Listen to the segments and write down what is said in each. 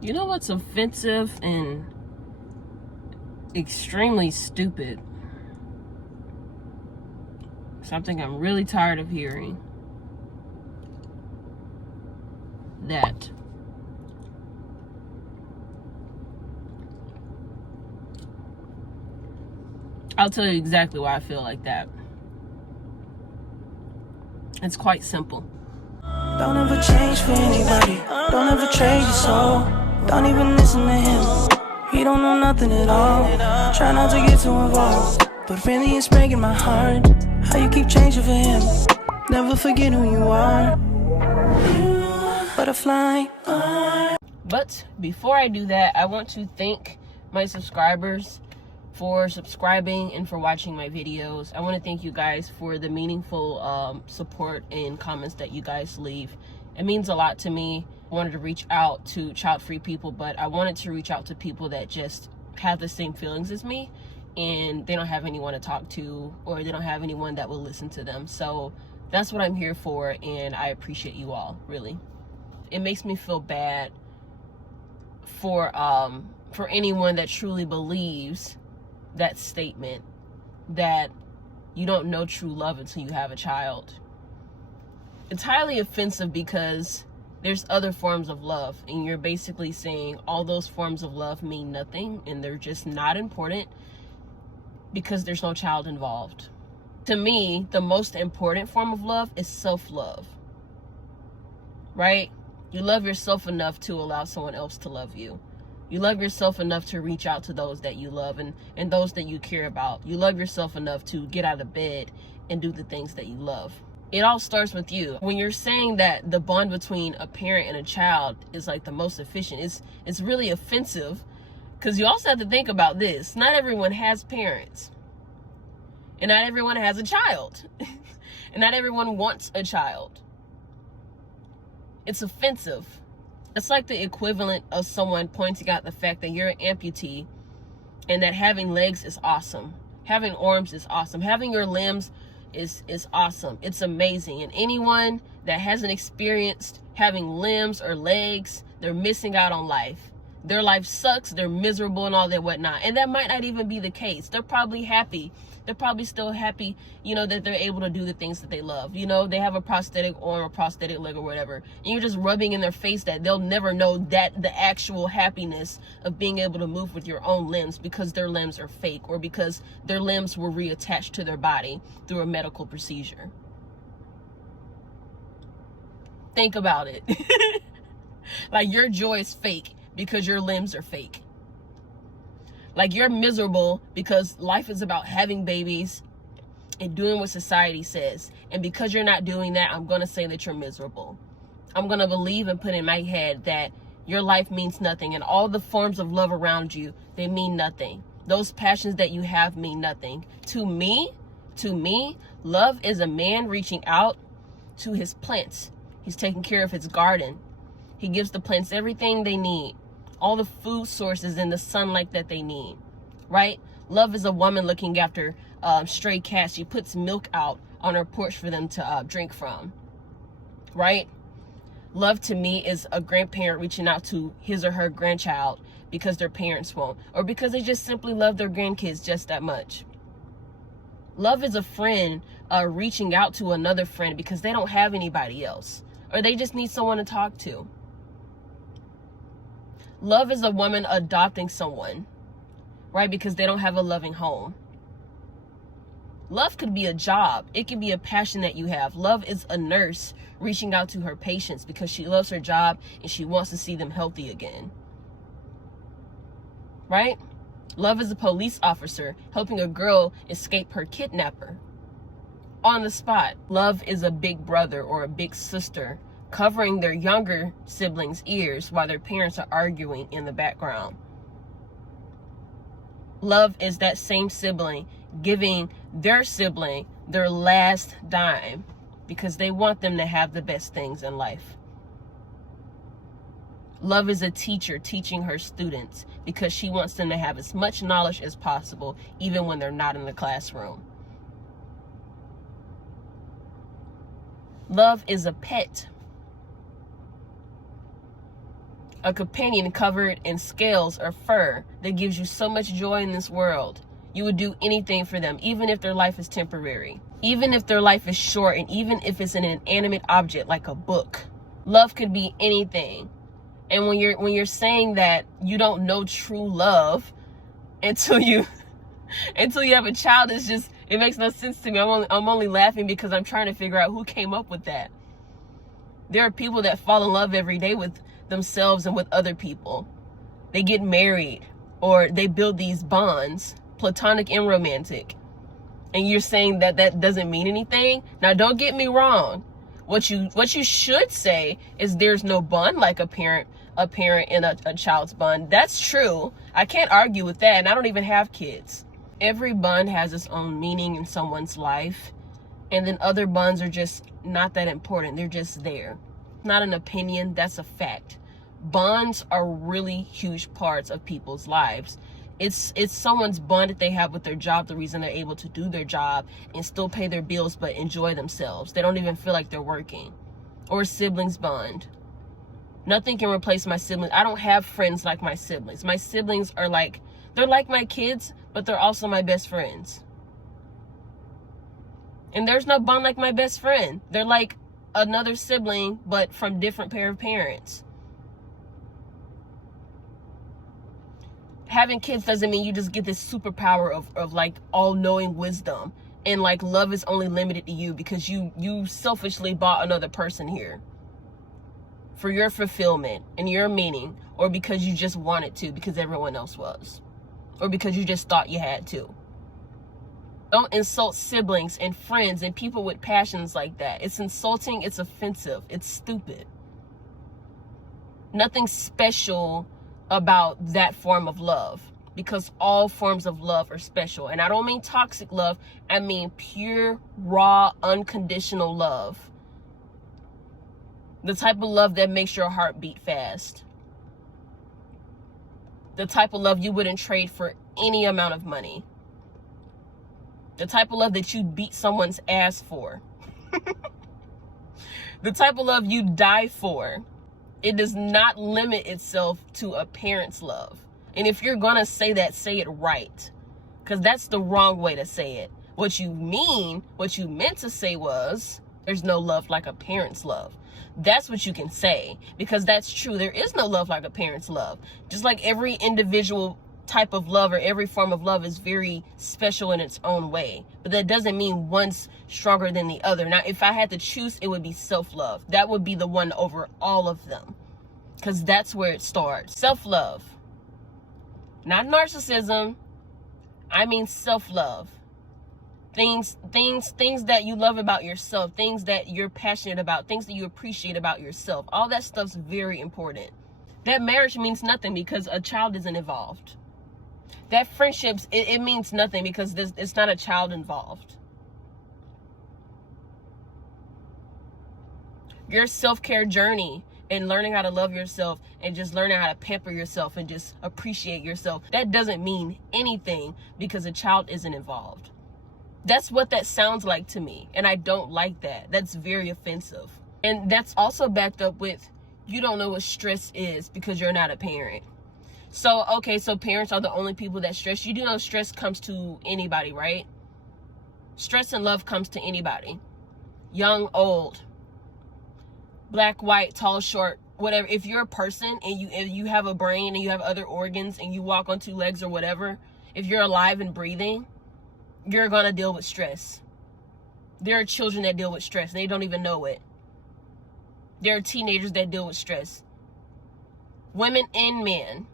You know what's offensive and extremely stupid? Something I'm really tired of hearing. That I'll tell you exactly why I feel like that. It's quite simple. Don't ever change for anybody. Don't ever trade your soul. Don't even listen to him. He don't know nothing at all. Try not to get too involved, but really it's breaking my heart how you keep changing for him. Never forget who you are. Butterfly. But before I do that, I want to thank my subscribers for subscribing and for watching my videos. I want to thank you guys for the meaningful support and comments that you guys leave. It means a lot to me. I wanted to reach out to child-free people, but I wanted to reach out to people that just have the same feelings as me, and they don't have anyone to talk to, or they don't have anyone that will listen to them. So that's what I'm here for, and I appreciate you all, really. It makes me feel bad for anyone that truly believes that statement, that you don't know true love until you have a child. It's highly offensive because there's other forms of love, and you're basically saying all those forms of love mean nothing and they're just not important because there's no child involved. To me, the most important form of love is self-love, right? You love yourself enough to allow someone else to love you. You love yourself enough to reach out to those that you love and those that you care about. You love yourself enough to get out of bed and do the things that you love. It all starts with you. When you're saying that the bond between a parent and a child is like the most efficient, it's really offensive, because you also have to think about this. Not everyone has parents. And not everyone has a child. And not everyone wants a child. It's offensive. It's like the equivalent of someone pointing out the fact that you're an amputee and that having legs is awesome. Having arms is awesome. Having your limbs is awesome. It's amazing. And anyone that hasn't experienced having limbs or legs, they're missing out on life. Their life sucks. They're miserable and all that whatnot. And that might not even be the case. They're probably happy. They're probably still happy, that they're able to do the things that they love. They have a prosthetic arm or prosthetic leg or whatever. And you're just rubbing in their face that they'll never know that the actual happiness of being able to move with your own limbs because their limbs are fake, or because their limbs were reattached to their body through a medical procedure. Think about it. Like, your joy is fake because your limbs are fake. Like, you're miserable because life is about having babies and doing what society says. And because you're not doing that, I'm going to say that you're miserable. I'm going to believe and put in my head that your life means nothing, and all the forms of love around you, they mean nothing. Those passions that you have mean nothing. To me, love is a man reaching out to his plants. He's taking care of his garden. He gives the plants everything they need. All the food sources and the sunlight that they need, right? Love is a woman looking after stray cats. She puts milk out on her porch for them to drink from, right? Love to me is a grandparent reaching out to his or her grandchild because their parents won't, or because they just simply love their grandkids just that much. Love is a friend reaching out to another friend because they don't have anybody else, or they just need someone to talk to. Love is a woman adopting someone, right? Because they don't have a loving home. Love could be a job. It could be a passion that you have. Love is a nurse reaching out to her patients because she loves her job and she wants to see them healthy again, right? Love is a police officer helping a girl escape her kidnapper on the spot. Love is a big brother or a big sister covering their younger siblings' ears while their parents are arguing in the background. Love is that same sibling giving their sibling their last dime because they want them to have the best things in life. Love is a teacher teaching her students because she wants them to have as much knowledge as possible, even when they're not in the classroom. Love is a pet. A companion covered in scales or fur that gives you so much joy in this world. You would do anything for them, even if their life is temporary, even if their life is short, and even if it's an inanimate object like a book. Love could be anything. And when you're saying that you don't know true love until you have a child, it makes no sense to me. I'm only laughing because I'm trying to figure out who came up with that. There are people that fall in love every day with themselves and with other people. They get married or they build these bonds, platonic and romantic. And you're saying that doesn't mean anything? Now, don't get me wrong. What you should say is there's no bond like a parent and a child's bond. That's true. I can't argue with that, and I don't even have kids. Every bond has its own meaning in someone's life, and then other bonds are just not that important. They're just there. Not an opinion, that's a fact. Bonds are really huge parts of people's lives. It's someone's bond that they have with their job, the reason they're able to do their job and still pay their bills but enjoy themselves. They don't even feel like they're working. Or a siblings bond. Nothing can replace my siblings. I don't have friends like my siblings. My siblings are they're like my kids, but they're also my best friends. And there's no bond like my best friend. They're like another sibling, but from different pair of parents. Having kids doesn't mean you just get this superpower of like all-knowing wisdom, and like love is only limited to you because you selfishly bought another person here for your fulfillment and your meaning, or because you just wanted to because everyone else was, or because you just thought you had to. Don't insult siblings and friends and people with passions like that. It's insulting, it's offensive, it's stupid. Nothing special about that form of love, because all forms of love are special. And I don't mean toxic love, I mean pure, raw, unconditional love. The type of love that makes your heart beat fast. The type of love you wouldn't trade for any amount of money. The type of love that you beat someone's ass for. The type of love you die for. It does not limit itself to a parent's love. And if you're gonna say that, say it right. Because that's the wrong way to say it. What you meant to say was, there's no love like a parent's love. That's what you can say. Because that's true. There is no love like a parent's love. Just like every individual type of love or every form of love is very special in its own way, but that doesn't mean one's stronger than the other. Now, if I had to choose, it would be self-love. That would be the one over all of them, because that's where it starts. Self-love, not narcissism. I mean self-love. Things that you love about yourself, things that you're passionate about, things that you appreciate about yourself. All that stuff's very important. That marriage means nothing because a child isn't involved. That friendships, it means nothing because it's not a child involved. Your self-care journey and learning how to love yourself and just learning how to pamper yourself and just appreciate yourself, that doesn't mean anything because a child isn't involved. That's what that sounds like to me, and I don't like that. That's very offensive. And that's also backed up with, you don't know what stress is because you're not a parent. So, okay, so parents are the only people that stress. You do know stress comes to anybody, right? Stress and love comes to anybody. Young, old, black, white, tall, short, whatever. If you're a person and you have a brain and you have other organs and you walk on two legs or whatever, if you're alive and breathing, you're going to deal with stress. There are children that deal with stress. They don't even know it. There are teenagers that deal with stress. Women and men.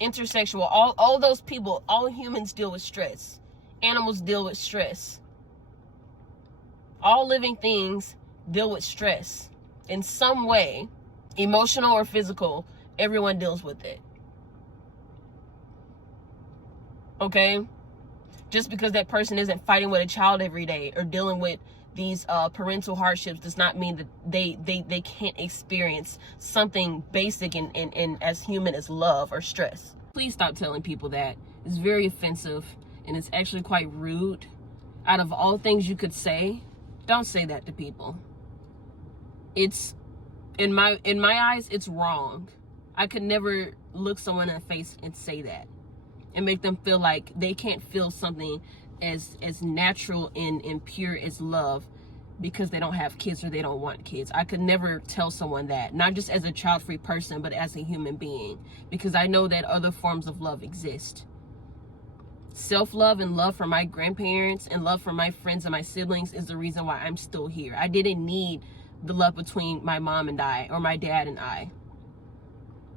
Intersexual, all those people, all humans deal with stress. Animals deal with stress. All living things deal with stress in some way, emotional or physical. Everyone deals with it. Okay? Just because that person isn't fighting with a child every day or dealing with these parental hardships does not mean that they can't experience something basic and as human as love or stress. Please stop telling people that. It's very offensive and it's actually quite rude. Out of all things you could say, don't say that to people. It's in my eyes, it's wrong. I could never look someone in the face and say that and make them feel like they can't feel something as natural and pure as love because they don't have kids or they don't want kids. I could never tell someone that, not just as a child-free person, but as a human being, because I know that other forms of love exist. Self-love and love for my grandparents and love for my friends and my siblings is the reason why I'm still here. I didn't need the love between my mom and I, or my dad and I.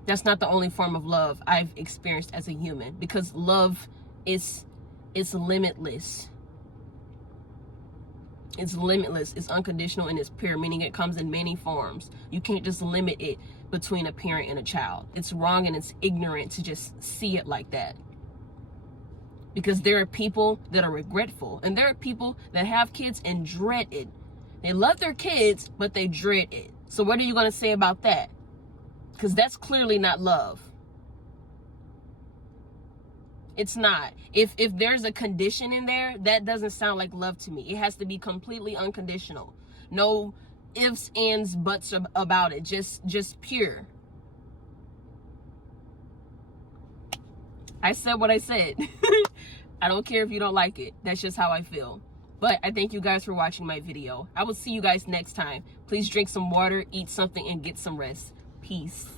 That's not the only form of love I've experienced as a human, because love is limitless. It's limitless, it's unconditional, and it's pure, meaning it comes in many forms. You can't just limit it between a parent and a child. It's wrong and it's ignorant to just see it like that. Because there are people that are regretful, and there are people that have kids and dread it. They love their kids, but they dread it. So what are you going to say about that? Because that's clearly not love. It's not. If there's a condition in there, that doesn't sound like love to me. It has to be completely unconditional. No ifs, ands, buts about it. Just pure. I said what I said. I don't care if you don't like it. That's just how I feel. But I thank you guys for watching my video. I will see you guys next time. Please drink some water, eat something, and get some rest. Peace.